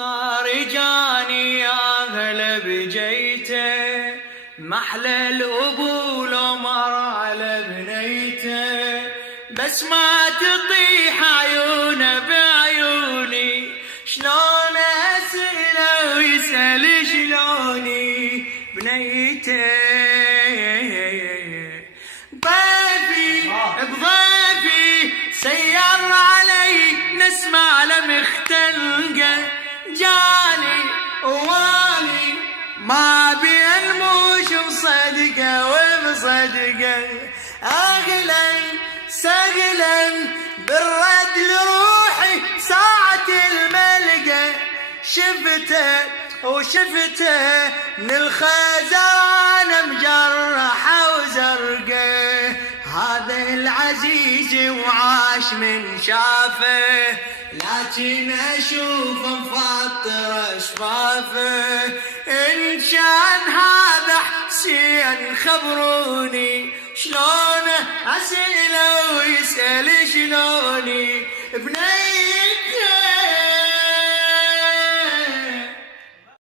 مختار جاني اغلب جيته، محلى الابو لو مر على بنيته، بس ما تطيح عيونه بعيوني، شلون اساله ويسال شلوني بنيته. ضيفي بضيفي سير علي نسمع لمختلقه، جاني ووالي ما بين موش مصدقه ومصدقه، اغلا سهلا بالرد لروحي ساعة الملقى، شفته وشفته من الخزانة مجرحة وزرقة، هذا العزيز وعاش من شافه، لكن اشوف مفطر شفافه، ان كان هذا حسين خبروني، شلون اساله ويسال شلوني بني